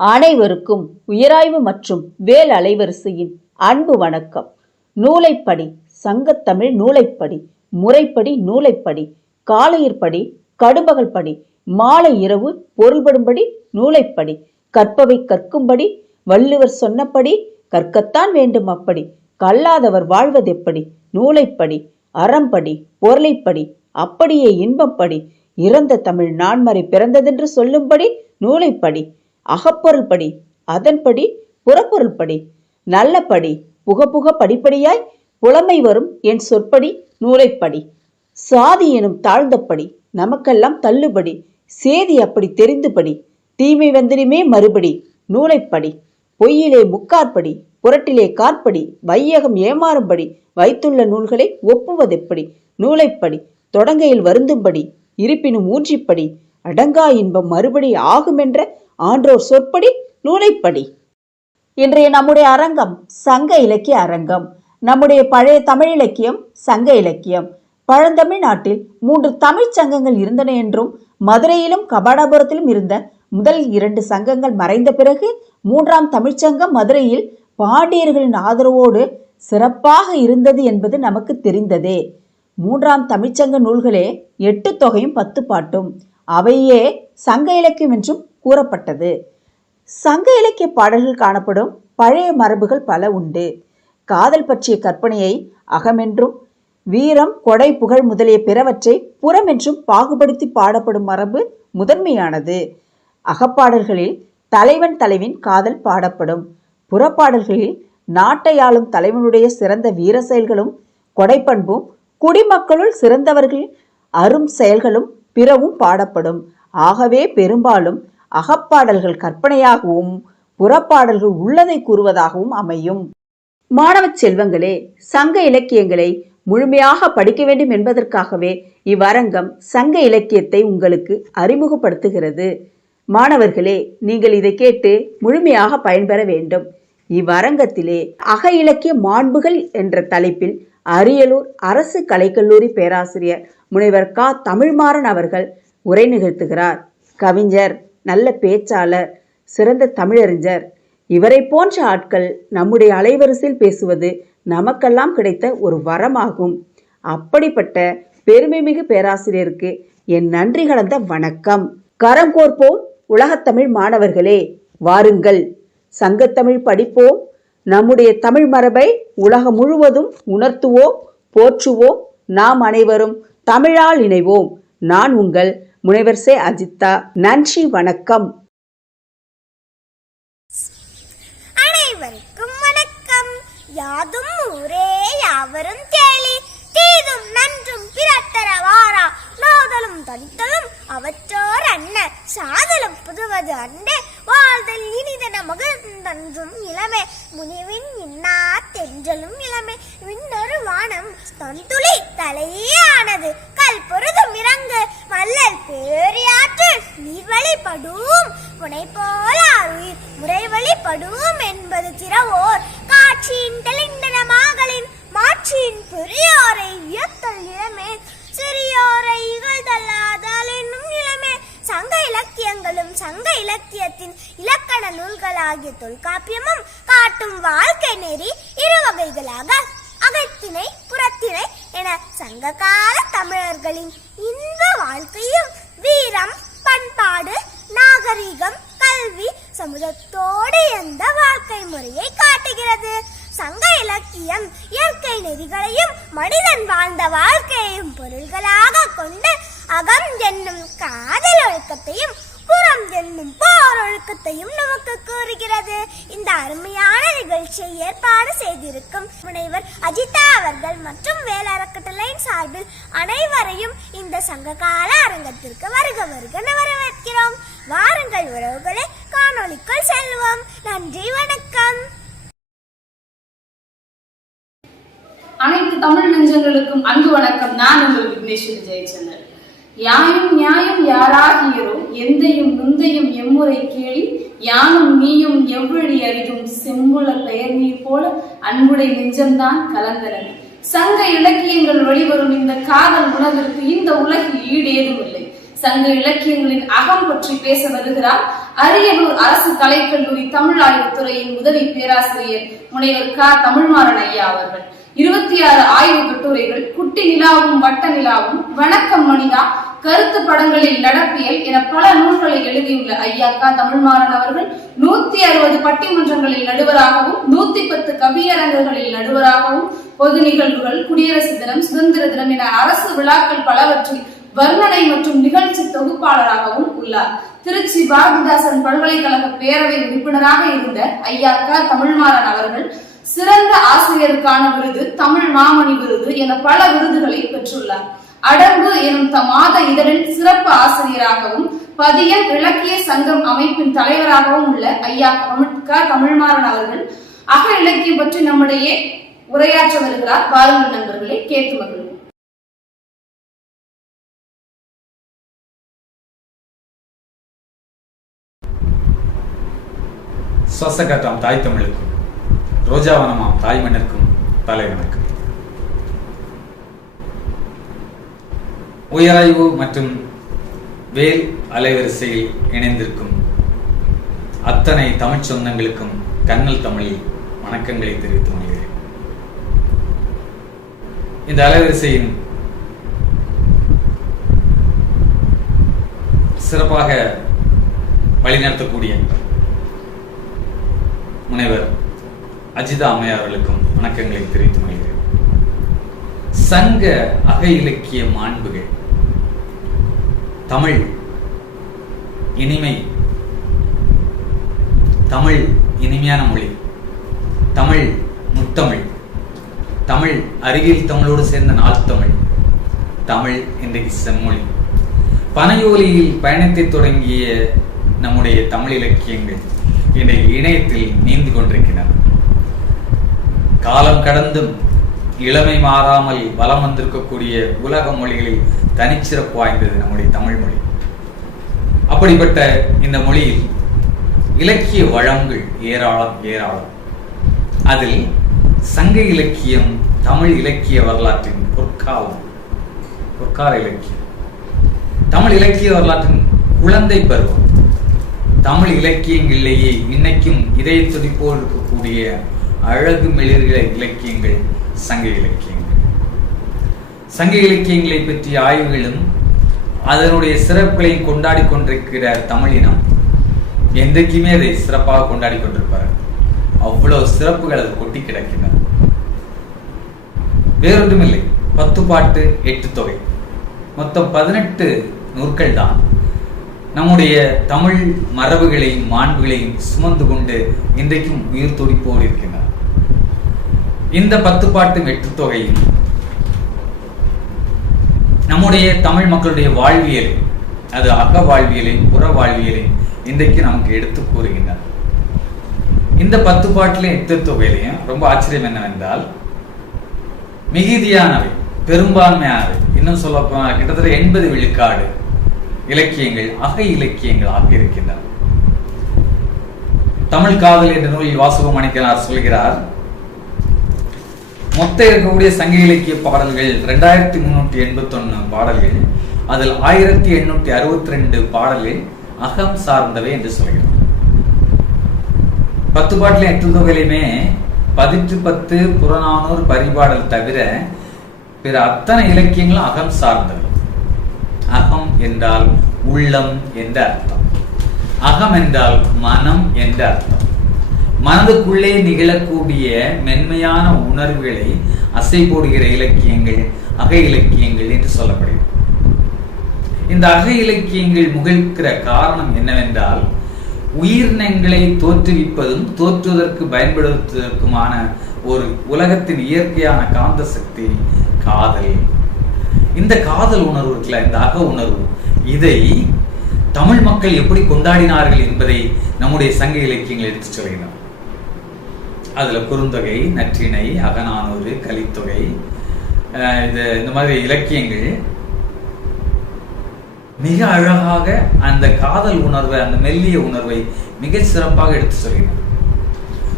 அனைவருக்கும் உயராய்வு மற்றும் வேல் அலைவரிசையின் அன்பு வணக்கம். நூலைப்படி சங்கத்தமிழ் நூலைப்படி முறைப்படி நூலைப்படி காலையிற்படி கடுபகல் படி மாலை இரவு பொருள்படும்படி நூலைப்படி கற்பவை கற்கும்படி வள்ளுவர் சொன்னபடி கற்கத்தான் வேண்டும் அப்படி கல்லாதவர் வாழ்வதெப்படி நூலைப்படி அறம்படி பொருளைப்படி அப்படியே இன்பப்படி இறந்த தமிழ் நான்மறை பிறந்ததென்று சொல்லும்படி நூலைப்படி அகப்பொருள் படி அதன்படி புறப்பொருள் படி நல்லபடி புக புக படிப்படியாய் புலமை வரும் என் சொற்படி நூலைப்படி. சாதி எனும் தாழ்ந்தபடி நமக்கெல்லாம் தள்ளுபடி சேதி அப்படி தெரிந்துபடி தீமை வந்திடுமே மறுபடி நூலைப்படி. பொய்யிலே முக்காற்படி புரட்டிலே காற்படி வையகம் ஏமாறும்படி வைத்துள்ள நூல்களை ஒப்புவதெப்படி நூலைப்படி. தொடங்கையில் வருந்தும்படி இருப்பினும் ஊன்றிப்படி அடங்கா இன்பம் மறுபடி ஆகுமென்ற ஆன்றோர் சொற்படி நூலைப்படி. இன்றைய நம்முடைய அரங்கம் சங்க இலக்கிய அரங்கம். நம்முடைய பழைய தமிழ் இலக்கியம் சங்க இலக்கியம். பழந்தமிழ்நாட்டில் மூன்று தமிழ்ச் சங்கங்கள் இருந்தன என்றும் மதுரையிலும் கபாடாபுரத்திலும் இருந்த முதல் இரண்டு சங்கங்கள் மறைந்த பிறகு மூன்றாம் தமிழ்ச்சங்கம் மதுரையில் பாண்டியர்களின் ஆதரவோடு சிறப்பாக இருந்தது என்பது நமக்கு தெரிந்ததே. மூன்றாம் தமிழ்ச்சங்க நூல்களே எட்டு தொகையும் பத்து பாட்டும். அவையே சங்க இலக்கியம் என்றும் கூறப்பட்டது. சங்க இலக்கிய பாடல்கள் காணப்படும் பழைய மரபுகள் பல உண்டு. காதல் பற்றிய கற்பனையை அகமென்றும் வீரம் கொடை புகழ் முதலிய பிறவற்றை புறமென்றும் பாகுபடுத்தி பாடப்படும் மரபு முதன்மையானது. அகப்பாடல்களில் தலைவன் தலைவின் காதல் பாடப்படும். புறப்பாடல்களில் நாட்டை ஆளும் தலைவனுடைய சிறந்த வீர செயல்களும் கொடைப்பண்பும் குடிமக்களுள் சிறந்தவர்கள் அரும் செயல்களும் பிறவும் பாடப்படும். ஆகவே பெரும்பாலும் அகப்பாடல்கள் கற்பனையாகவும் புறப்பாடல்கள் உள்ளதை கூறுவதாகவும் அமையும். மாணவ செல்வங்களே சங்க இலக்கியங்களை முழுமையாக படிக்க வேண்டும் என்பதற்காகவே இவ்வரங்கம் சங்க இலக்கியத்தை உங்களுக்கு அறிமுகப்படுத்துகிறது. மாணவர்களே நீங்கள் இதை கேட்டு முழுமையாக பயன்பெற வேண்டும். இவ்வரங்கத்திலே அக இலக்கிய மாண்புகள் என்ற தலைப்பில் அரியலூர் அரசு கலைக்கல்லூரி பேராசிரியர் முனைவர் கா. தமிழ்மாறன் அவர்கள் உரை நிகழ்த்துகிறார். கவிஞர் நல்ல பேச்சாளர் சிறந்த தமிழறிஞர். இவரை போன்ற ஆட்கள் நம்முடைய அலைவரிசையில் பேசுவது நமக்கெல்லாம் கிடைத்த ஒரு வரமாகும். அப்படிப்பட்ட பெருமைமிகு பேராசிரியருக்கு என் நன்றி கலந்த வணக்கம். கரம் கோர்ப்போம் உலகத்தமிழ் மாணவர்களே. வாருங்கள். சங்கத்தமிழ் படிப்போம். நம்முடைய தமிழ் மரபை உலகம் முழுவதும் உணர்த்துவோம் போற்றுவோம். நாம் அனைவரும் தமிழால் இணைவோம். நான் உங்கள் முனைவர் சே அஜித்தா. நன்றி வணக்கம். அனைவருக்கும் வணக்கம். யாதும் ஊரே யாவரும் கேளி தீதும் நன்றும் பிறத்தர வாரா. நோதலும் தனித்தலும் அவற்றோர் அன்ன. சாதலும் புதுவது அண்டே வாழ்தல் இனிதன மகிழ்ந்தன்றும் இளமே. முனிவின் இன்னா தென்றலும் இளமே. விண்ணொரு வானம் தந்துளி தலையானது. கல்பொருதும் இறங்கு. தொல்காப்பியமும் காட்டும் வாழ்க்கை நெறி இரு வகைகளாக. அகத்திணை புறத்திணை என சங்ககால தமிழர்களின் இன்ப வாழ்க்கையும் வீரம் பண்பாடு நாகரிகம் கல்வி சமுதத்தோடு எந்த வாழ்க்கை முறையை காட்டுகிறது. சங்க இலக்கியம் இயற்கை நெறிகளையும் மனிதன் வாழ்ந்த வாழ்க்கையையும் பொருள்களாக கொண்டு அகம் என்னும் காதல் ஒழுக்கத்தையும் புறம் என்னும் போர் ஒழுக்கத்தையும் நமக்கு கூறுகிறது. இந்த அருமையான நிகழ்ச்சியை ஏற்பாடு செய்திருக்கும் முனைவர் அஜிதா அவர்கள் மற்றும் வேலறக்கட்டளையின் சார்பில் அனைவரையும் இந்த சங்ககால அரங்கத்திற்கு வருக வருக வரவேற்கிறோம். வாருங்கள் உறவுகளே காணொளிக்குள் செல்வோம். நன்றி வணக்கம். அனைத்து தமிழ் நெஞ்சங்களுக்கும் அன்பு வணக்கம். நான் உங்கள் விக்னேஸ்வரி ஜெயச்சந்திரன். யாயும் நியாயம் யாராகியரோ எந்தையும் நுந்தையும் எம்முறை கேளி யானும் நீயும் எவ்வழி அறிதும் செம்புல பெயர் நீர் போல அன்புடை நெஞ்சம்தான் கலந்தரன் சங்க இலக்கியங்கள் வெளிவரும் இந்த காதல் உணர்விற்கு இந்த உலகில் ஈடு ஏதும் இல்லை சங்க இலக்கியங்களின் அகம் பற்றி பேச வருகிறார் அரியலூர் அரசு கலைக்கல்லூரி தமிழ் ஆய்வுத்துறையின் உதவி பேராசிரியர் முனைவர் க. தமிழ்மாறன் ஐயா அவர்கள். இருபத்தி ஆறு ஆய்வு கட்டுரைகள் குட்டி நிலாவும் வட்ட நிலாவும் வணக்கம் மனிதா கருத்து படங்களில் நடப்பியல் என பல நூல்களை எழுதியுள்ள ஐயா க தமிழ்மாறன் அவர்கள் நூத்தி அறுபது பட்டிமன்றங்களில் நடுவராகவும் நூத்தி பத்து கவியரங்குகளில் நடுவராகவும் பொது நிகழ்வுகள் குடியரசு தினம் சுதந்திர தினம் என அரசு விழாக்கள் பலவற்றில் வர்ணனை மற்றும் நிகழ்ச்சி தொகுப்பாளராகவும் உள்ளார். திருச்சி பாரதிதாசன் பல்கலைக்கழக பேரவை உறுப்பினராக இருந்த ஐயா க தமிழ்மாறன் அவர்கள் சிறந்த ஆசிரியருக்கான விருது தமிழ் மாமணி விருது என பல விருதுகளை பெற்றுள்ளார். அடங்கு எனும் த மாத இதழின் சிறப்பு ஆசிரியராகவும் பதியல் இலக்கிய சங்கம் அமைப்பின் தலைவராகவும் உள்ள ஐயா தமிழ் தமிழ்மாறன் அவர்கள் அக இலக்கியம் பற்றி நம்மிடையே உரையாற்ற வருகிறார். வாருங்கள் நண்பர்களே கேட்டு மகிழ்வோம். சுவாசக்காற்றாம் தாய் தமிழுக்கும் ரோஜாவனமாம் தாய் மண்ணிற்கும் தலை உயராய்வு மற்றும் வேல் அலைவரிசையில் இணைந்திருக்கும் அத்தனை தமிழ்ச் சொந்தங்களுக்கும் கண்ணல் தமிழில் வணக்கங்களை தெரிவித்து கொள்கிறேன். இந்த அலைவரிசையின் சிறப்பாக வழிநடத்தக்கூடிய முனைவர் அஜிதா அம்மையார் அவர்களுக்கும் வணக்கங்களை தெரிவித்து கொள்கிறேன். சங்க அக இலக்கிய மாண்புகள் தமிழ் இனிமை. தமிழ் இனிமையான மொழி. தமிழ் முத்தமிழ். தமிழ் அறிவியல் தமிழோடு சேர்ந்த நாள் தமிழ். தமிழ் இன்றைக்கு செம்மொழி. பனையோலியில் பயணத்தை தொடங்கிய நம்முடைய தமிழ் இலக்கியங்கள் இன்றைக்கு இணையத்தில் நீந்து கொண்டிருக்கின்றன. காலம் கடந்தும் இளமை மாறாமல் வளம் வந்திருக்கக்கூடிய உலக மொழிகளில் தனிச்சிறப்பு வாய்ந்தது நம்முடைய தமிழ் மொழி. அப்படிப்பட்ட இந்த மொழியில் இலக்கிய வளங்கள் ஏராளம் ஏராளம். அதில் சங்க இலக்கியம் தமிழ் இலக்கிய வரலாற்றின் பொற்காலம் பொற்கால இலக்கியம். தமிழ் இலக்கிய வரலாற்றின் குழந்தை பருவம். தமிழ் இலக்கியங்களிலேயே இன்னைக்கும் இதய துடிப்போடு இருக்கக்கூடிய அழகு மெளிர்கிற இலக்கியங்கள் சங்க இலக்கியங்கள். சங்க இலக்கியங்களை பற்றிய ஆய்வுகளும் அதனுடைய சிறப்புகளை கொண்டாடி கொண்டிருக்கிற தமிழினம் என்றைக்குமே அதை சிறப்பாக கொண்டாடி கொண்டிருப்பார்கள் அவ்வளவு சிறப்புகள் அது கொட்டி கிடக்கின்றன. வேறொன்றுமில்லை. பத்து பாட்டு எட்டு தொகை. மொத்தம் பதினெட்டு நூற்கள் தான். நம்முடைய தமிழ் மரபுகளையும் மாண்புகளையும் சுமந்து கொண்டு இன்றைக்கும் உயிர் துடிப்போடு இருக்கின்றன. இந்த பத்து பாட்டு எட்டு நம்முடைய தமிழ் மக்களுடைய வாழ்வியல் அது அக வாழ்வியலையும் புற வாழ்வியலையும் இன்றைக்கு நமக்கு எடுத்து கூறுகின்றன இந்த பத்து பாட்டிலையும் எட்டு தொகையிலையும் ரொம்ப ஆச்சரியம் என்னவென்றால் மிகுதியானவை பெரும்பான்மையானவை இன்னும் சொல்ல போனால் கிட்டத்தட்ட எண்பது விழுக்காடு இலக்கியங்கள் அக இலக்கியங்களாக இருக்கின்றன. தமிழ் காதல் என்ற நூலில் வாசகம் அணிக்கிறார் சொல்கிறார் மொத்த இருக்கக்கூடிய சங்க இலக்கிய பாடல்கள் ரெண்டாயிரத்தி முன்னூற்றி எண்பத்தி பாடல்கள் அதில் ஆயிரத்தி எண்ணூற்றி அறுபத்தி ரெண்டு பாடல்கள் அகம் சார்ந்தவை என்று சொல்கிறது பத்து பாட்டில் எட்டு தொகையிலுமே பதிற்று பத்து புறநானூறு பரிபாடல் தவிர பிற அத்தனை இலக்கியங்களும் அகம் சார்ந்தவை. அகம் என்றால் உள்ளம் என்ற அர்த்தம். அகம் என்றால் மனம் என்ற அர்த்தம். மனதுக்குள்ளே நிகழக்கூடிய மென்மையான உணர்வுகளை அசை போடுகிற இலக்கியங்கள் அக இலக்கியங்கள் என்று சொல்லப்படுகிறது. இந்த அக இலக்கியங்கள் முகழ்கிற காரணம் என்னவென்றால் உயிரினங்களை தோற்றுவிப்பதும் தோற்றுவதற்கு பயன்படுத்துவதற்குமான ஒரு உலகத்தின் இயற்கையான காந்த சக்தி காதல். இந்த காதல் உணர்வு இருக்குல்ல இந்த அக உணர்வு இதை தமிழ் மக்கள் எப்படி கொண்டாடினார்கள் என்பதை நம்முடைய சங்க இலக்கியங்கள் எடுத்துச் சொல்கின்றன. அதுல குறுந்தொகை நற்றிணை அகநானூறு கலித்தொகை இது இந்த மாதிரி இலக்கியங்கள். மிக அழகாக அந்த காதல் உணர்வை அந்த மெல்லிய உணர்வை மிக சிறப்பாக எடுத்து சொல்கிறார்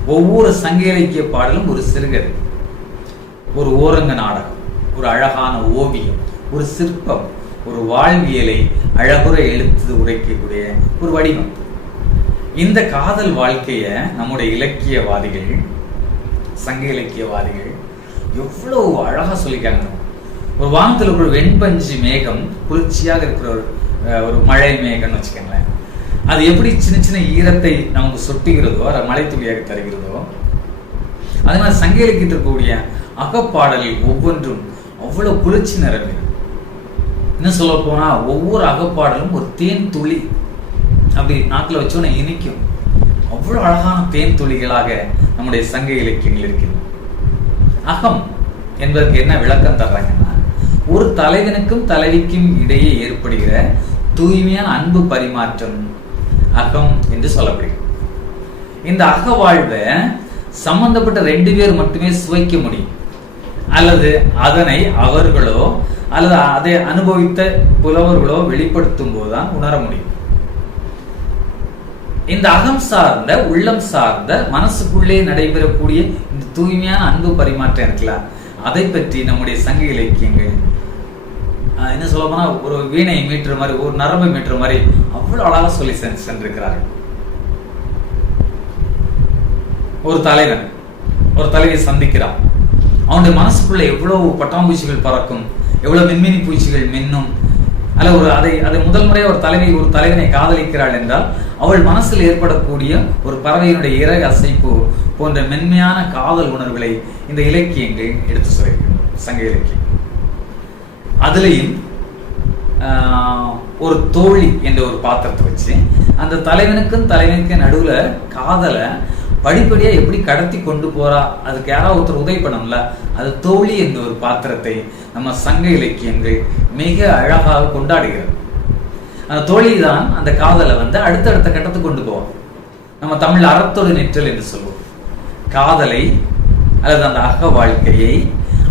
ஒவ்வொரு சங்க இலக்கிய பாடலும் ஒரு சிறுகதை ஒரு ஓரங்க நாடகம் ஒரு அழகான ஓவியம் ஒரு சிற்பம் ஒரு வாழ்வியலை அழகுற எழுத்து உரைக்கக்கூடிய ஒரு வடிவம். இந்த காதல் வாழ்க்கையை நம்முடைய இலக்கியவாதிகள் சங்க இலக்கியவாதிகள் எவ்வளவு அழகா சொல்லிக்காங்க ஒரு வானத்தில் ஒரு வெண்பஞ்சு மேகம் குளிர்ச்சியாக இருக்கிற ஒரு ஒரு மழை மேகம்னு வச்சுக்கோங்களேன். அது எப்படி சின்ன சின்ன ஈரத்தை நமக்கு சொட்டுகிறதோ அதை மழை துளியாக தருகிறதோ அதே மாதிரி சங்க இலக்கியத்தில் இருக்கக்கூடிய அகப்பாடலில் ஒவ்வொன்றும் அவ்வளவு குளிர்ச்சி நிரம்பி இன்னும் சொல்ல போனா ஒவ்வொரு அகப்பாடலும் ஒரு தேன் துளி அப்படி நாக்கில் வச்சோன்னே இனிக்கும். அவ்வளோ அழகான தேன் துளிகளாக நம்முடைய சங்க இலக்கியங்கள் இருக்கிறது அகம் என்பதற்கு என்ன விளக்கம் தர்றாங்கன்னா ஒரு தலைவனுக்கும் தலைவிக்கும் இடையே ஏற்படுகிற தூய்மையான அன்பு பரிமாற்றம் அகம் என்று சொல்லப்படுகிறது. இந்த அக வாழ்வை சம்பந்தப்பட்ட ரெண்டு பேர் மட்டுமே சுவைக்க முடியும். அல்லது அதனை அவர்களோ அல்லது அதை அனுபவித்த புலவர்களோ வெளிப்படுத்தும் போதுதான் உணர முடியும். இந்த அகம் சார்ந்த உள்ளம் சார்ந்த மனசுக்குள்ளே நடைபெறக்கூடிய இந்த தூய்மையான அன்பு பரிமாற்றம் இருக்குல்ல அதை பற்றி நம்முடைய சங்க இலக்கியங்கள் என்ன சொல்ல போனா ஒரு வீணை மீட்டுற மாதிரி ஒரு நரம்பை மீட்டுற மாதிரி அவ்வளவு அழகா சொல்லி சென்- சென்றிருக்கிறார்கள். ஒரு தலைவன் ஒரு தலைவை சந்திக்கிறான். அவனுடைய மனசுக்குள்ள எவ்வளவு பட்டாம்பூச்சிகள் பறக்கும் எவ்வளவு மின்மினி பூச்சிகள் மின்னும் அல்ல ஒரு அதை அதை முதல் முறை ஒரு தலைவி ஒரு தலைவனை காதலிக்கிறாள் என்றால் அவள் மனசில் ஏற்படக்கூடிய ஒரு பறவையினுடைய இறகு அசைப்பு போன்ற மென்மையான காதல் உணர்வுகளை இந்த இலக்கியங்கள் எடுத்து சொல்லியிருக்கிறது சங்க இலக்கியம். அதுலேயும் ஆஹ், ஒரு தோழி என்ற ஒரு பாத்திரத்தை வச்சு அந்த தலைவனுக்கும் தலைவனுக்கும் நடுவுல காதலை படிப்படியாக எப்படி கடத்தி கொண்டு போறா? அதுக்கு யாராவது ஒருத்தர் உதவி பண்ணணும்ல? அது தோழி என்ற ஒரு பாத்திரத்தை நம்ம சங்க இலக்கியங்கள் மிக அழகாக கொண்டாடுகிறது. அந்த தோழி தான் அந்த காதலை வந்து அடுத்தடுத்த கட்டத்துக்கு கொண்டு போவோம் நம்ம தமிழ் அறத்தோடு நிற்றல் என்று சொல்லுவோம் காதலை அல்லது அந்த அக வாழ்க்கையை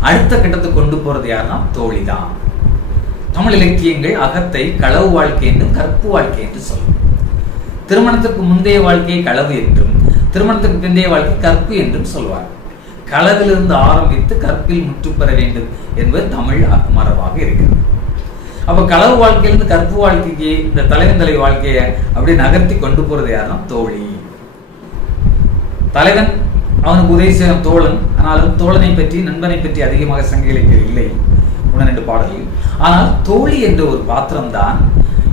அடுத்த கட்டத்துக்கு கொண்டு போறது யாருன்னா தோழி தான். தமிழ் இலக்கியங்கள் அகத்தை களவு வாழ்க்கை என்றும் கற்பு வாழ்க்கை என்று சொல்லும். திருமணத்துக்கு முந்தைய வாழ்க்கையை களவு என்றும் திருமணத்துக்கு பிந்தைய வாழ்க்கை கற்பு என்றும் சொல்வார். களவிலிருந்து ஆரம்பித்து கற்பில் முற்று பெற வேண்டும் என்பது தமிழ் மரபாக இருக்கிறது. அப்ப களவு வாழ்க்கையிலிருந்து கற்பு வாழ்க்கைக்கு இந்த தலைவன் தலை வாழ்க்கையை அப்படி நகர்த்தி கொண்டு போறது யாருன்னா தோழி. தலைவன் அவனுக்கு உதவி செய்யும் தோழன் ஆனாலும் தோழனை பற்றி நண்பனை பற்றி அதிகமாக சங்க இலக்கியம் இல்லை. ஒன்று ரெண்டு பாடல்கள். ஆனால் தோழி என்ற ஒரு பாத்திரம் தான்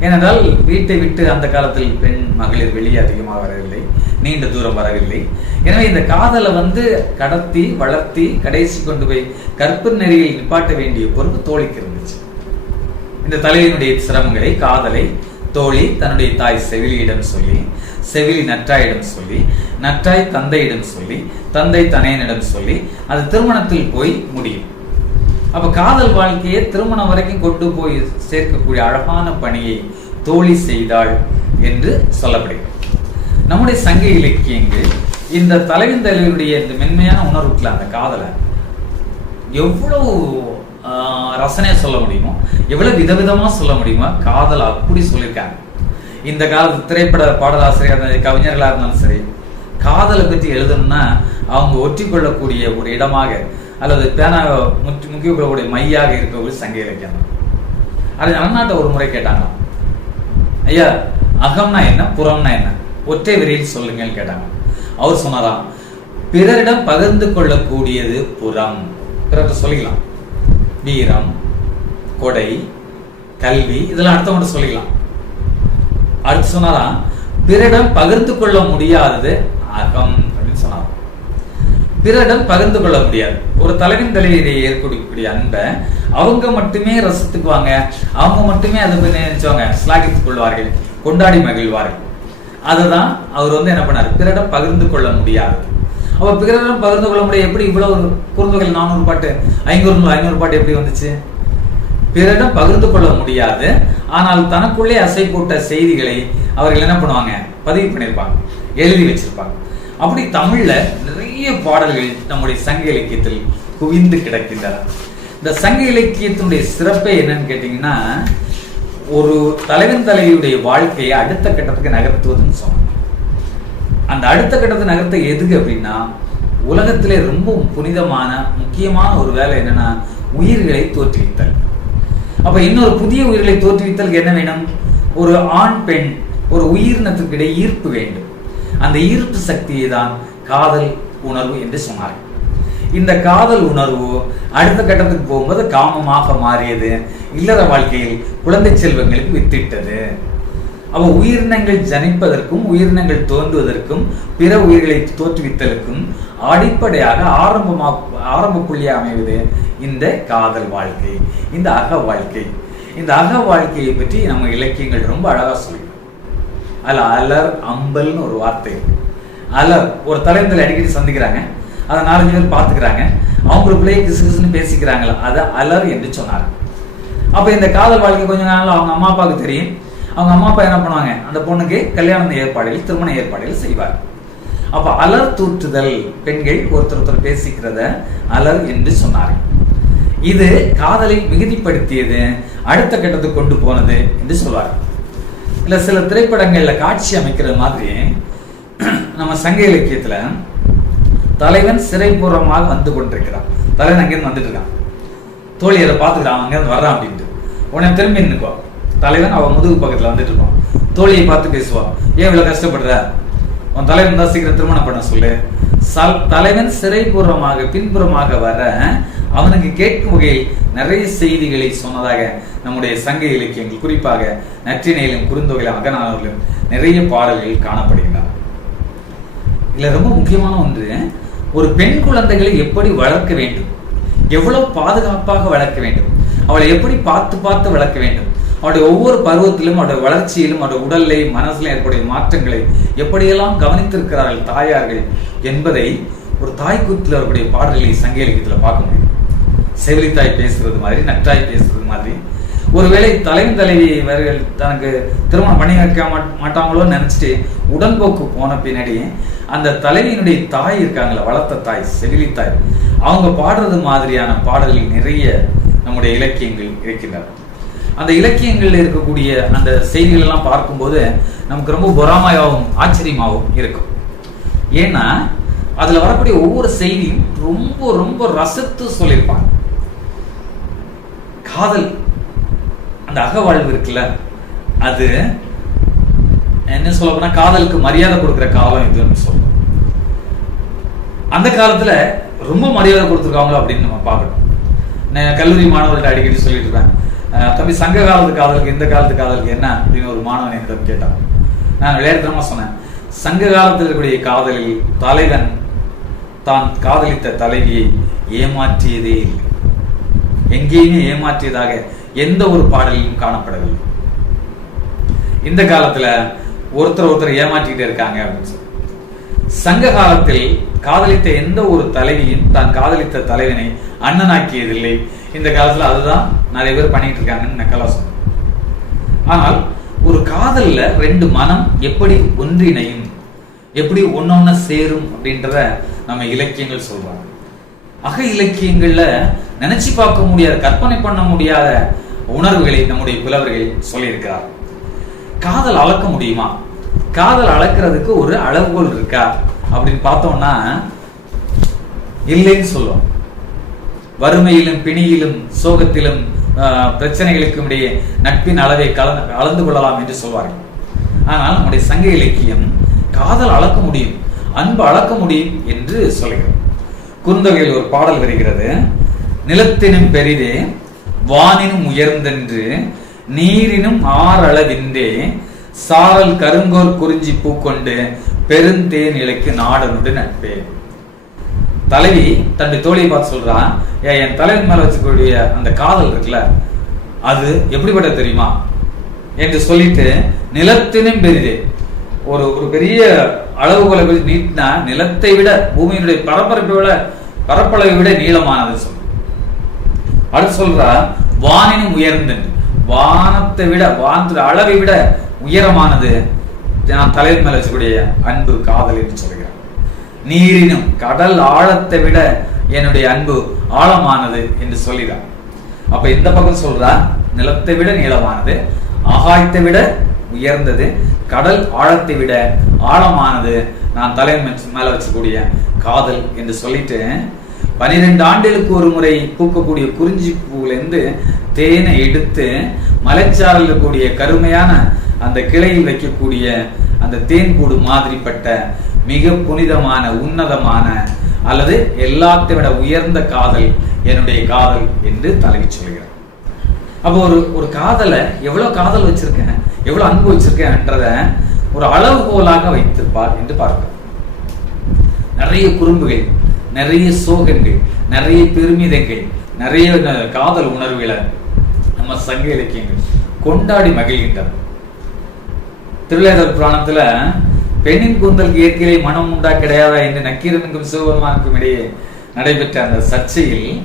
ஏனென்றால் வீட்டை விட்டு அந்த காலத்தில் பெண் மகளிர் வெளியே அதிகமாக வரவில்லை. நீண்ட தூரம் வரவில்லை. எனவே இந்த காதலை வந்து கடத்தி வளர்த்தி கடைசி கொண்டு போய் கற்பு நெறியில் நிப்பாட்ட வேண்டிய பொறுப்பு தோழிக்கு இருந்துச்சு. இந்த தலைவனுடைய சிரமங்களை காதலை தோழி தன்னுடைய தாய் செவிலியிடம் சொல்லி செவிலி நற்றாயிடம் சொல்லி நற்றாய் தந்தையிடம் சொல்லி தந்தை தனையனிடம் சொல்லி அது திருமணத்தில் போய் முடியும். அப்ப காதல் வாழ்க்கையை திருமணம் வரைக்கும் கொண்டு போய் சேர்க்கக்கூடிய அழகான பணியை தோழி செய்தாள் என்று சொல்லப்படுகிறது. நம்முடைய சங்க இலக்கியங்கள் இந்த தலைவன் இந்த மென்மையான உணர்வுக்குள்ள அந்த காதலை எவ்வளவு ரசனையாக சொல்ல முடியுமோ எவ்வளவு விதவிதமாக சொல்ல முடியுமோ காதல் அப்படி சொல்லியிருக்காங்க. இந்த காலத்து திரைப்பட பாடலாசிரியர் இருந்தாலும் இருந்தாலும் சரி காதலை பற்றி எழுதணும்னா அவங்க ஒற்றி கொள்ளக்கூடிய ஒரு இடமாக அல்லது பேனா முற்றி முக்கிய கொள்ளக்கூடிய மையாக ஒரு சங்க இலக்கியம் அது அண்ணாட்ட ஒரு முறை கேட்டாங்களாம். ஐயா அகம்னா என்ன புறம்னா என்ன? ஒற்றை விரையில் சொல்லுங்கள் கேட்டாங்க. அவர் சொன்னாராம் பிறரிடம் பகிர்ந்து கொள்ளக்கூடியது புறம். பிறர் சொல்லிக்கலாம். வீரம் கொடை கல்வி இதெல்லாம் அடுத்தவங்க சொல்லிக்கலாம். அடுத்து சொன்னாராம் பிறரிடம் பகிர்ந்து கொள்ள முடியாதது அகம். அப்படின்னு சொன்னாராம். பிறரிடம் பகிர்ந்து கொள்ள முடியாது. ஒரு தலைவன் தலைவியிடையே ஏற்படக்கூடிய அன்பை அவங்க மட்டுமே ரசித்துக்குவாங்க. அவங்க மட்டுமே அதை நினைச்சவங்க சிலாகித்துக் கொள்வார்கள் கொண்டாடி மகிழ்வார்கள். அதை தான் அவர் வந்து என்ன பண்ணார்? பிறரிடம் பகிர்ந்து கொள்ள முடியாது. அப்போ பிறரிடம் பகிர்ந்து கொள்ள முடியாது எப்படி இவ்வளவு குறுந்தொகை நானூறு பாட்டு ஐநூறு ஐநூறு பாட்டு எப்படி வந்துச்சு? பிறரிடம் பகிர்ந்து கொள்ள முடியாது. ஆனால் தனக்குள்ளே அசை போட்ட செய்திகளை அவர்கள் என்ன பண்ணுவாங்க? பதிவு பண்ணியிருப்பாங்க. எழுதி வச்சிருப்பாங்க. அப்படி தமிழ்ல நிறைய பாடல்கள் நம்முடைய சங்க இலக்கியத்தில் குவிந்து கிடக்கின்றன. இந்த சங்க இலக்கியத்தினுடைய சிறப்பே என்னன்னு கேட்டீங்கன்னா ஒரு தலைவன் தலைவியுடைய வாழ்க்கையை அடுத்த கட்டத்துக்கு நகர்த்துவதுன்னு சொன்னாங்க அந்த அடுத்த கட்டத்தை நகர்த்த எதுக்கு அப்படின்னா உலகத்திலே ரொம்ப புனிதமான முக்கியமான ஒரு வேலை என்னன்னா உயிர்களை தோற்றுவித்தல். அப்ப இன்னொரு புதிய உயிர்களை தோற்றுவித்தலுக்கு என்ன வேணும்? ஒரு ஆண் பெண் ஒரு உயிரினத்திற்கிடையே ஈர்ப்பு வேண்டும். அந்த ஈர்ப்பு சக்தியை தான் காதல் உணர்வு என்று சொன்னார்கள். இந்த காதல் உணர்வு அடுத்த கட்டத்துக்கு போகும்போது காமமாக மாறியது. இல்லற வாழ்க்கையில் குழந்தை செல்வங்களுக்கு வித்திட்டது. அவ உயிரினங்கள் ஜனிப்பதற்கும் உயிரினங்கள் தோன்றுவதற்கும் பிற உயிர்களை தோற்றுவித்தலுக்கும் அடிப்படையாக ஆரம்பமா ஆரம்ப புள்ளியா அமைவது இந்த காதல் வாழ்க்கை இந்த அக வாழ்க்கை. இந்த அக வாழ்க்கையை பற்றி நம்ம இலக்கியங்கள் ரொம்ப அழகாக சொல்லுது அதில் அலர் அம்பல்னு ஒரு வார்த்தை அலர் ஒரு தலைமுறை அடிக்கடி சந்திக்கிறாங்க. அதை நாலஞ்சு பேர் பார்த்துக்கிறாங்க. அவங்களுக்குள்ளேயே கிசு கிசுன்னு பேசிக்கிறாங்களா அதை அலர் என்று சொன்னார். அப்போ இந்த காதல் வாழ்க்கை கொஞ்ச நாள் அவங்க அம்மா அப்பாவுக்கு தெரியும். அவங்க அம்மா அப்பா என்ன பண்ணுவாங்க? அந்த பொண்ணுக்கு கல்யாண ஏற்பாடுகள் திருமண ஏற்பாடுகள் செய்வார். அப்போ அலர் தூற்றுதல் பெண்கள் ஒருத்தர் ஒருத்தர் பேசிக்கிறத அலர் என்று சொன்னார். இது காதலை மிகுதிப்படுத்தியது அடுத்த கட்டத்துக்கு கொண்டு போனது என்று சொல்வார். இல்லை சில திரைப்படங்களில் காட்சி அமைக்கிற மாதிரி நம்ம சங்க இலக்கியத்தில் தலைவன் சிறைபூர்வமாக வந்து கொண்டிருக்கிறான். தலைவன் அங்கேருந்து வந்துட்டு இருக்கான். தோழி அதை பார்த்துக்கிறான். அங்கேருந்து வர்றான் அப்படின்ட்டு. உடனே திரும்பி நிற்கும் தலைவன் அவன் முதுகு பக்கத்துல வந்துட்டு இருப்பான். தோழியை பார்த்து பேசுவான் ஏன் இவ்வளவு கஷ்டப்படுற? உன் தலைவன் தான் சீக்கிரம் திருமணம் பண்ண சொல்லு. சல் தலைவன் சிறைபூர்வமாக பின்புறமாக வர அவனுக்கு கேட்கும் வகையில் நிறைய செய்திகளை சொன்னதாக நம்முடைய சங்க இலக்கியங்கள் குறிப்பாக நற்றினையிலும் குறுந்தொகையிலும் அகநானூரிலும் நிறைய பாடல்கள் காணப்படுகின்றன. இதுல ரொம்ப முக்கியமான ஒன்று ஒரு பெண் குழந்தைகளை எப்படி வளர்க்க வேண்டும்? எவ்வளவு பாதுகாப்பாக வளர்க்க வேண்டும்? அவளை எப்படி பார்த்து பார்த்து வளர்க்க வேண்டும்? அவருடைய ஒவ்வொரு பருவத்திலும் அவருடைய வளர்ச்சியிலும் அவருடைய உடல்லை மனசுல ஏற்படைய மாற்றங்களை எப்படியெல்லாம் கவனித்திருக்கிறார்கள் தாயார்கள் என்பதை ஒரு தாய்க்கூத்தில் அவருடைய பாடல்களை சங்க பார்க்க முடியும். செவிலித்தாய் பேசுறது மாதிரி நற்றாய் பேசுறது மாதிரி. ஒருவேளை தலைவன் தலைவி இவர்கள் தனக்கு திருமணம் பண்ணி வைக்க மாட்டாங்களோன்னு நினைச்சிட்டு உடன்போக்கு போன பின்னாடி அந்த தலைவியினுடைய தாய் இருக்காங்களே வளர்த்த தாய் செவிலித்தாய் அவங்க பாடுறது மாதிரியான பாடல்கள் நிறைய நம்முடைய இலக்கியங்கள் இருக்கின்றன. அந்த இலக்கியங்கள்ல இருக்கக்கூடிய அந்த செய்திகள் எல்லாம் பார்க்கும்போது நமக்கு ரொம்ப பொறாமையாகவும் ஆச்சரியமாகவும் இருக்கும். ஏன்னா அதுல வரக்கூடிய ஒவ்வொரு செய்தியும் ரொம்ப ரொம்ப ரசித்து சொல்லியிருப்பாங்க. காதல் அந்த அகவாழ்வு இருக்குல்ல அது என்ன சொல்ல போனா காதலுக்கு மரியாதை கொடுக்கிற காலம் இதுன்னு சொல்லணும் அந்த காலத்துல ரொம்ப மரியாதை கொடுத்துருக்காங்களோ அப்படின்னு நம்ம பார்க்கணும். நான் கல்லூரி மாணவர்கள்ட்ட அடிக்கடி சொல்லிட்டு இருப்பேன். தம்பி சங்க காலத்து காதலுக்கு இந்த காலத்து காதலுக்கு என்ன? அப்படின்னு ஒரு மாணவன் என்னிடம் கேட்டான். நான் விளையாட்டுமா சொன்னேன். சங்க காலத்தில் இருக்கக்கூடிய காதலில் தலைவன் தான் காதலித்த தலைவியை ஏமாற்றியதே இல்லை. எங்கேயுமே ஏமாற்றியதாக எந்த ஒரு பாடலிலும் காணப்படவில்லை. இந்த காலத்துல ஒருத்தர் ஒருத்தர் ஏமாற்றிக்கிட்டே இருக்காங்க அப்படின்னு சொல்லி. சங்க காலத்தில் காதலித்த எந்த ஒரு தலைவியும் தான் காதலித்த தலைவனை அண்ணனாக்கியதில்லை. இந்த காலத்துல அதுதான் நிறைய பேர் பண்ணிட்டு இருக்காங்கன்னு நக்கலா சொன்னேன் ஆனால் ஒரு காதல்ல ரெண்டு மனம் எப்படி ஒன்றிணையும் எப்படி ஒன்னொன்னு சேரும் அப்படின்றத நம்ம இலக்கியங்கள் சொல்றாங்க. அக இலக்கியங்கள்ல நினைச்சு பார்க்க முடியாத கற்பனை பண்ண முடியாத உணர்வுகளை நம்முடைய புலவர்கள் சொல்லியிருக்கிறார் காதல் அளக்க முடியுமா? காதல் அளக்கிறதுக்கு ஒரு அளவுகோல் இருக்கா? அப்படின்னு பார்த்தோம்னா இல்லைன்னு சொல்லுவோம். வறுமையிலும் பிணியிலும் சோகத்திலும் பிரச்சனைகளுக்கும் இடையே நட்பின் அளவை கலந்து அளந்து கொள்ளலாம் என்று சொல்வார்கள். ஆனால் நம்முடைய சங்க இலக்கியம் காதல் அளக்க முடியும் அன்பு அளக்க முடியும் என்று சொல்கிறோம் குறுந்தொகையில் ஒரு பாடல் வருகிறது. நிலத்தினும் பெரிதே வானினும் உயர்ந்தென்று நீரினும் ஆறளவின்றே சாரல் கருங்கோர் குறிஞ்சி பூக்கொண்டு பெருந்தேன் இலைக்கு நாடனுடு நட்பே. தலைவி தன்னுடைய தோழியை பார்த்து சொல்றான் ஏ என் தலைவன் மேல வச்சுக்கூடிய அந்த காதல் இருக்குல்ல அது எப்படிப்பட்ட தெரியுமா? என்று சொல்லிட்டு நிலத்தினும் பெரிதே. ஒரு ஒரு பெரிய அளவுகளை வச்சு நீட்டினா நிலத்தை விட பூமியினுடைய பரப்பரப்பை விட பரப்பளவை விட நீளமானது சொல்லு. அடுத்து சொல்ற வானினும் உயர்ந்தன் வானத்தை விட வானத்துல அளவை விட உயரமானது நான் தலைவர் மேல வச்சக்கூடிய அன்பு காதல் என்று சொல்கிறார் நீரினும் கடல் ஆழத்தை விட என்னுடைய அன்பு ஆழமானது என்று சொல்கிறார் அப்ப இந்த பக்கம் சொல்றா நிலத்தை விட நீளமானது ஆகாயத்தை விட உயர்ந்தது கடல் ஆழத்தை விட ஆழமானது நான் தலைவன் மேல வச்சக்கூடிய காதல் என்று சொல்லிட்டு பனிரெண்டு ஆண்டுகளுக்கு ஒரு முறை பூக்கக்கூடிய குறிஞ்சி பூவிலிருந்து தேனை எடுத்து மலைச்சாரல் இருக்கக்கூடிய கருமையான அந்த கிளையில் வைக்கக்கூடிய அந்த தேன் கூடு மாதிரிப்பட்ட மிக புனிதமான உன்னதமான அல்லது எல்லாத்தை விட உயர்ந்த காதல் என்னுடைய காதல் என்று தலைவி சொல்கிறார் அப்போ ஒரு ஒரு காதலை எவ்வளவு காதல் வச்சிருக்கேன் எவ்வளவு அன்பு வச்சிருக்கேன்றத ஒரு அளவுகோலாக வைத்திருப்பார் என்று பார்க்கிறோம். நிறைய குறும்புகள் நிறைய சோகங்கள் நிறைய பெருமிதங்கள் நிறைய காதல் உணர்வுகளை நம்ம சங்க இலக்கியங்கள் கொண்டாடி மகிழ்கின்றன. திருவிளையாடல் புராணத்துல பெண்ணின் கூந்தலுக்கு இயற்கையிலே மனம் உண்டா கிடையாதா என்று நக்கீரனுக்கும் சிவபெருமானுக்கும் இடையே நடைபெற்ற அந்த சர்ச்சையில்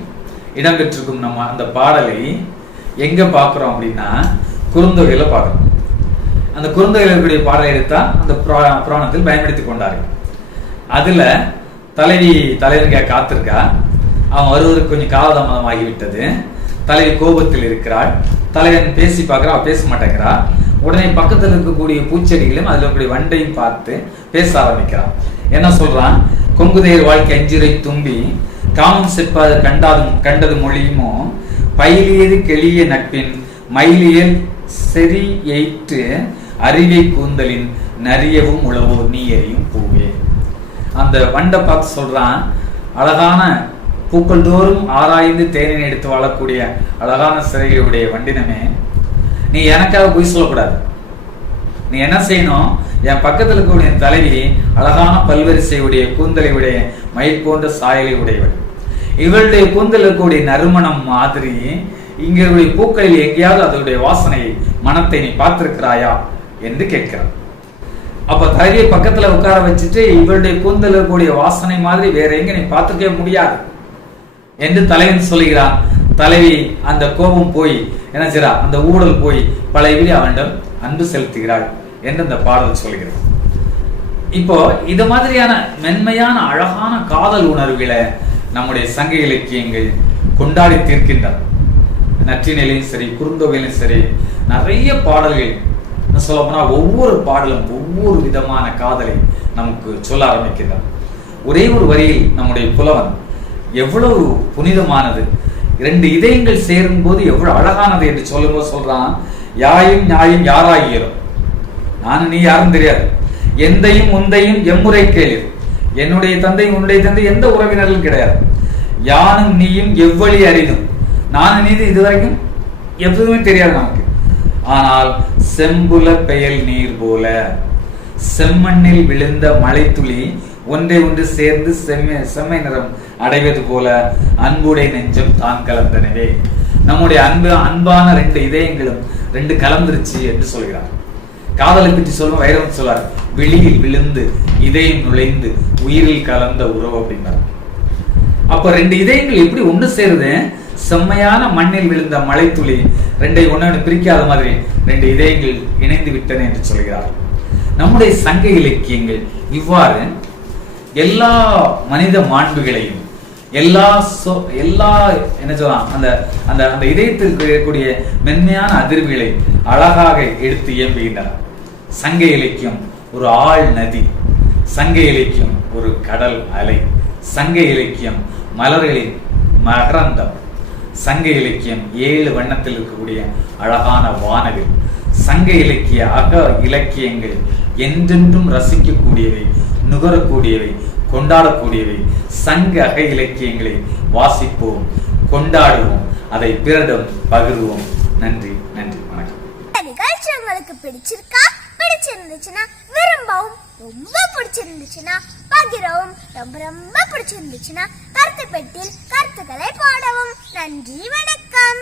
இடம்பெற்றிருக்கும் நம்ம அந்த பாடலை எங்க பாக்குறோம் அப்படின்னா குறுந்தொகையில பார்க்கிறோம். அந்த குறுந்தொகையில் இருக்கக்கூடிய பாடலை எடுத்தால் அந்த புரா- புராணத்தில் பயன்படுத்தி கொண்டார்கள். அதுல தலைவி தலைவனுக்காக காத்திருக்கா? அவன் வருவதற்கு கொஞ்சம் காலதாமதம் ஆகிவிட்டது தலைவி கோபத்தில் இருக்கிறாள். தலைவன் பேசி பார்க்குறா பேச மாட்டேங்கிறா. உடனே பக்கத்தில் இருக்கக்கூடிய பூச்செடிகளையும் அதில் இருக்கக்கூடிய வண்டையும் பார்த்து பேச ஆரம்பிக்கிறான். என்ன சொல்றான்? கொங்குதையர் வாழ்க்கை அஞ்சிரை தும்பி காமம் செப்பாது கண்டாதும் கண்டது மொழியுமோ? பயிலியது கெளிய நட்பின் மயிலியல் செறி எயிற்று அறிவை கூந்தலின் நரியவும் உழவோ நீ எறியும் பூவே. அந்த வண்டை பார்த்து சொல்றான் அழகான பூக்கள் தோறும் ஆராய்ந்து தேனினை எடுத்து வாழக்கூடிய அழகான சிறைகளுடைய வண்டினமே நீ எனக்காக பொய் சொல்லக்கூடாது. நீ என்ன செய்யணும்? என் பக்கத்தில் இருக்கக்கூடிய தலைவி அழகான பல்வரிசையுடைய கூந்தலையுடைய கூந்தலை உடைய மயில் போன்ற சாயலை உடையவள். இவளுடைய கூந்தல் இருக்கக்கூடிய நறுமணம் மாதிரி இங்கே பூக்களில் எங்கேயாவது அதனுடைய வாசனையை மனத்தை நீ பார்த்திருக்கிறாயா? என்று கேட்கிறான் அப்ப தரையை பக்கத்துல உட்கார வச்சுட்டு இவளுடைய கூந்தல் இருக்கக்கூடிய வாசனை மாதிரி வேற எங்க நீ பார்த்துக்கவே முடியாது. என்று தலைவன் சொல்லுகிறான். தலைவி அந்த கோபம் போய் என்ன செய்றா? அந்த ஊழல் போய் பழையபடி அவனிடம் அன்பு செலுத்துகிறாள் என்று அந்த பாடல் சொல்கிறது. இப்போ இது மாதிரியான மென்மையான அழகான காதல் உணர்வுகளை நம்முடைய சங்க இலக்கியங்கள் கொண்டாடி தீர்க்கின்றன. நற்றினிலையும் சரி குறுந்தொகையிலும் சரி நிறைய பாடல்கள் என்ன சொல்ல போனா ஒவ்வொரு பாடலும் ஒவ்வொரு விதமான காதலை நமக்கு சொல்ல ஆரம்பிக்கின்றன ஒரே ஒரு வரியில் நம்முடைய புலவன் எவ்வளவு புனிதமானது இரண்டு இதயங்கள் சேரும் போது எவ்வளவு அழகானது என்று சொல்லும்போது சொல்றான் யாயும் நியாயும் யாராகியரும் நானும் நீ யாரும் தெரியாது. எந்தையும் உந்தையும் எம்முறை கேளு என்னுடைய தந்தை உன்னுடைய தந்தை எந்த உறவினர்களும் கிடையாது. யானும் நீயும் எவ்வழி அறிதும் நானும் நீது இதுவரைக்கும் எதுவுமே தெரியாது நமக்கு. ஆனால் செம்புல பெயல் நீர் போல. செம்மண்ணில் விழுந்த மலைத்துளி ஒன்றை ஒன்று சேர்ந்து செம்மை செம்மை நிறம் அடைவது போல அன்புடைய நெஞ்சம் தான் கலந்தனவே. நம்முடைய அன்பு அன்பான ரெண்டு இதயங்களும் ரெண்டு கலந்துருச்சு என்று சொல்கிறார். காதலை பற்றி சொல்லும் வைரவன் சொல்லார் வெளியில் விழுந்து இதயம் நுழைந்து உயிரில் கலந்த உறவு அப்படின்னார் அப்ப ரெண்டு இதயங்கள் எப்படி ஒண்ணு சேருது? செம்மையான மண்ணில் விழுந்த மலைத்துளி ரெண்டை ஒண்ணு பிரிக்காத மாதிரி ரெண்டு இதயங்கள் இணைந்து விட்டன என்று சொல்கிறார். நம்முடைய சங்க இலக்கியங்கள் இவ்வாறு எல்லா மனித மாண்புகளையும் எல்லா சொ எல்லா என்ன சொல்லலாம் அந்த அந்த அந்த இதயத்திற்கு இருக்கக்கூடிய மென்மையான அதிர்வுகளை அழகாக எடுத்து இயம்புகின்றன. சங்க இலக்கியம் ஒரு ஆள் நதி சங்க இலக்கியம் ஒரு கடல் அலை சங்க இலக்கியம் மலர்களின் மகரந்தம். சங்க இலக்கியம் ஏழு வண்ணத்தில் இருக்கக்கூடிய அழகான வானவில். சங்க இலக்கிய அக இலக்கியங்கள் என்றென்றும் ரசிக்கக்கூடியவை நுகரக்கூடியவை கொண்டாடக்கூடியவை. சங்க அக இலக்கியங்களை வாசிப்போம் கொண்டாடுவோம் அதை பிறரிடம் பகிர்வோம். நன்றி நன்றி வணக்கம். உங்களுக்கு பிடிச்சிருக்கா? பிடிச்சிருந்துச்சுன்னா விரும்பவும் ரொம்ப பிடிச்சிருந்துச்சுன்னா பகிரவும் ரொம்ப ரொம்ப பிடிச்சிருந்துச்சுன்னா கருத்து பெட்டியில் கருத்துக்களை போடவும். நன்றி வணக்கம்.